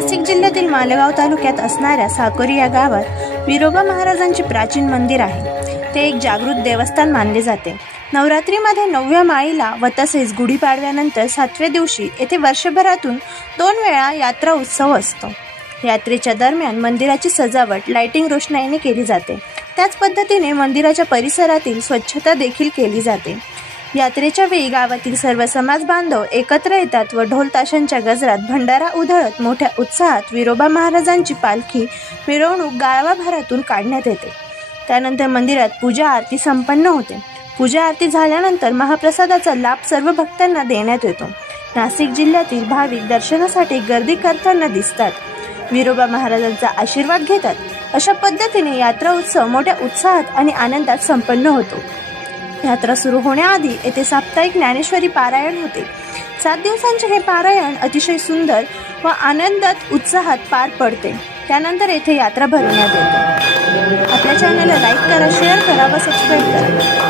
नाशिक जिल्ह्यातील मालेगाव तालुक्यात असणाऱ्या साकोरी या गावात विरोबा महाराजांचे प्राचीन मंदिर आहे। ते एक जागृत देवस्थान मानले जाते। नवरात्रीमध्ये 9व्या माळीला व तसेच गुढीपाडव्यानंतर 7व्या दिवशी येथे वर्षभरातून 2 वेळा यात्रा उत्सव असतो। यात्रेच्या दरम्यान मंदिराची सजावट लाइटिंग रोषणाईने केली जाते। त्याच पद्धतीने मंदिराच्या परिसरातील स्वच्छता देखील केली जाते। यात्रेच्या वेळी गावातील सर्व समाज बांधव एकत्र येतात व ढोल ताशांच्या गजरात भंडारा उधळत मोठ्या उत्साहात विरोबा महाराजांची पालखी मिरवणूक गावाभरातून काढण्यात येते। त्यानंतर मंदिरात पूजा आरती संपन्न होते। पूजा आरती झाल्यानंतर महाप्रसादाचा लाभ सर्व भक्तांना देण्यात येतो। नाशिक जिल्ह्यातील भाविक दर्शनासाठी गर्दी करताना दिसतात, विरोबा महाराजांचा आशीर्वाद घेतात। अशा पद्धतीने यात्रा उत्सव मोठ्या उत्साहात आणि आनंदात संपन्न होतो। यात्रा सुरू होण्याआधी येथे साप्ताहिक ज्ञानेश्वरी पारायण होते। 7 दिवसांचे हे पारायण अतिशय सुंदर व आनंदात उत्साहात पार पडते। त्यानंतर येथे यात्रा भरवण्यात येते। आपल्या चॅनलला लाईक करा, शेअर करा व सबस्क्राईब करा।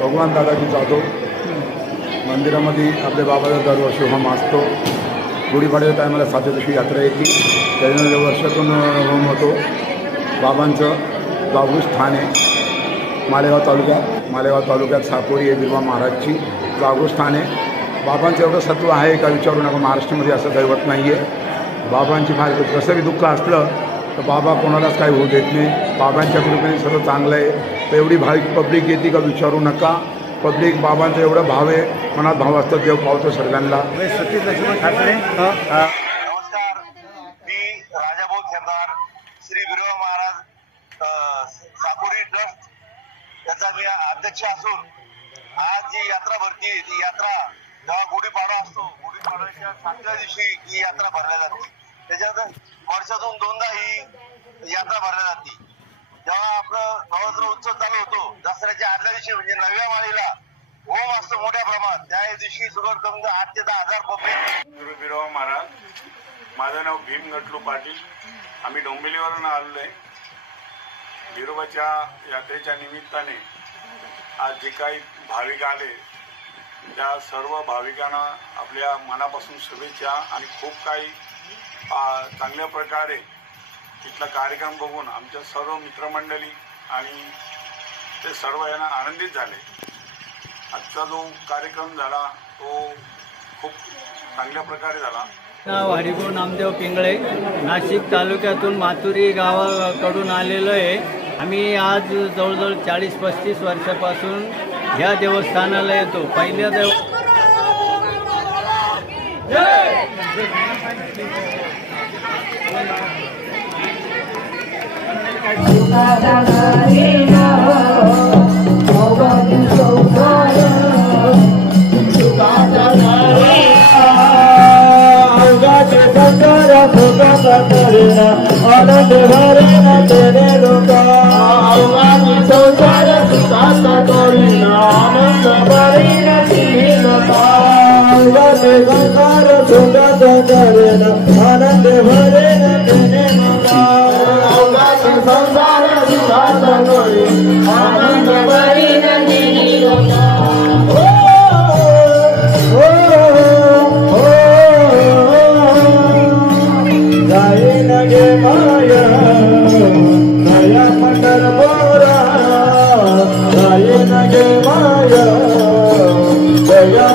भगवान दादाजी जाधव मंदिरामध्ये आपल्या बाबाचा दरवर्षी होम असतो. गुढीपाडव्या टायमाला 7 दिवशी यात्रा येते. त्याच्यानंतर वर्षातून होम होतो. बाबांचं जागृत स्थान आहे मालेगाव तालुक्यात साकोरी आहे. बिरवा महाराजची जागृत स्थान आहे. बाबांचं एवढं सत्व आहे का विचारू नका. महाराष्ट्रामध्ये असं दैवत नाही आहे. बाबांची फार कसंही दुःख असलं तर बाबा कोणालाच काही होऊ देत नाही. बाबांच्या कृपेने सर्व चांगलं आहे. तर एवढी भाविक पब्लिक येते का विचारू नका. पब्लिक बाबांचं एवढं भाव आहे. मनात भाव असतं देव पावतो सर्वांना. सतीश लक्ष्मण ठाकरे. नमस्कार. मी राजाभाऊ खेरदार श्री बिरवा महाराज साकोरी ट्रस्ट याचा मी अध्यक्ष असून आज जी यात्रा भरती ती यात्रा जेव्हा गुढीपाडवा असतो गुढीपाडव्याच्या 7व्या दिवशी ही यात्रा भरल्या जाते. त्याच्यानंतर वर्षातून 2दा ही यात्रा भरल्या जाते. जेव्हा आपलं नवरात्र उत्सव चालू होतो दसऱ्याच्या आदल्या दिवशी म्हणजे 9व्या माळीला होम असतो मोठ्या प्रमाणात. त्या दिवशी सुरुवात करून 8 ते 10,000 पब्लिक. बिरवा महाराज. माझं नाव भीम गटलू पाटील. आम्ही डोंबिवलीवरून आलेलो आहे. बिरोबाच्या यात्रेच्या निमित्ताने आज जे काही भाविक आले त्या सर्व भाविकांना आपल्या मनापासून शुभेच्छा. आणि खूप काही चांगल्या प्रकारे तिथला कार्यक्रम बघून आमच्या सर्व मित्रमंडळी आणि ते सर्व यांना आनंदित झाले. आजचा जो कार्यक्रम झाला तो खूप चांगल्या प्रकारे झाला. नाव हरिभाऊ नामदेव पिंगळे. नाशिक तालुक्यातून माथुरी गावाकडून आलेलो आहे. आम्ही आज जवळजवळ 40-35 वर्षापासून ह्या देवस्थानाला येतो. पहिल्या आनंद भरेना तेरे लोका संसार सुखात करीना आनंद भरेना तेरे लोका संसार सुखात करीना आनंद भरेना तेरे लोका संसार सुखात करीना आनंद भरेना तेरे लोका माया माया पंढर बोरा गाये नगे माया दया